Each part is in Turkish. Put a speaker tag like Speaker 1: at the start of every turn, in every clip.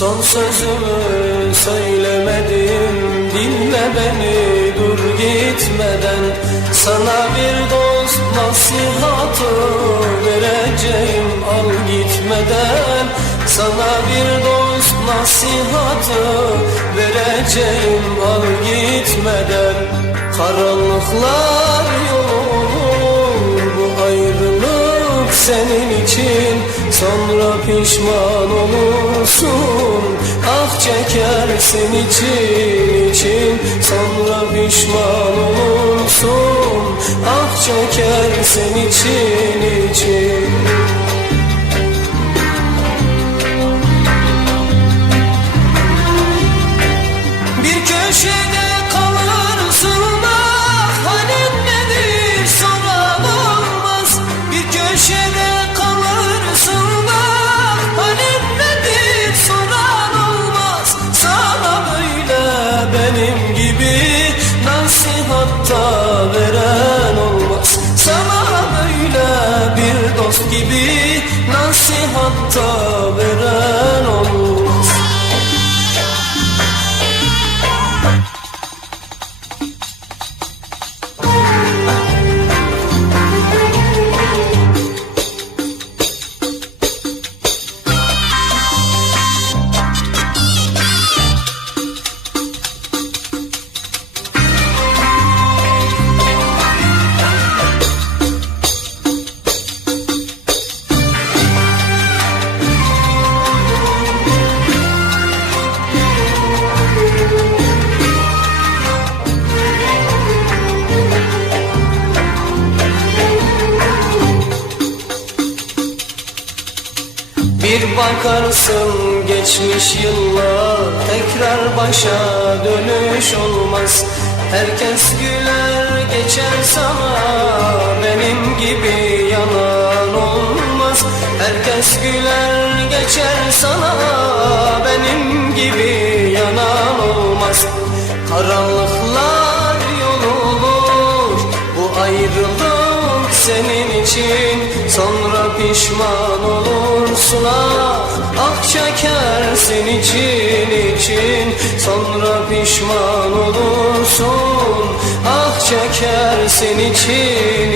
Speaker 1: Son sözümü söylemedim Dinle beni dur gitmeden. Sana bir dost nasihatı vereceğim Al gitmeden. Sana bir dost nasihatı vereceğim Al gitmeden. Karanlıklar yolunu Bu ayrılık senin için. Sonra pişman olur olursun Ah çekersin için için. Sonra pişman olursun Ah çekersin için için. Bir köşede nasihatta veren Bir bakarsın geçmiş yıllar Tekrar başa dönüş olmaz. Herkes güler geçer sana Benim gibi yanan olmaz. Herkes güler geçer sana Benim gibi yanan olmaz. Karanlıklar yol olur Bu ayrılık senin için. Sonra pişman olursun ah Ah çekersin için için. Sonra pişman olursun. Ah çekersin için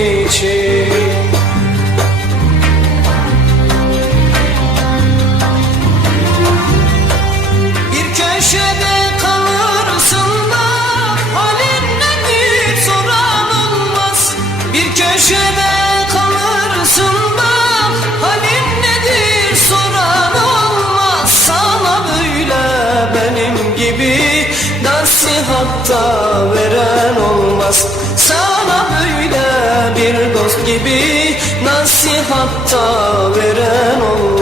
Speaker 1: gibi nasihatta veren olmaz. Sana böyle bir dost gibi nasihatta veren olmaz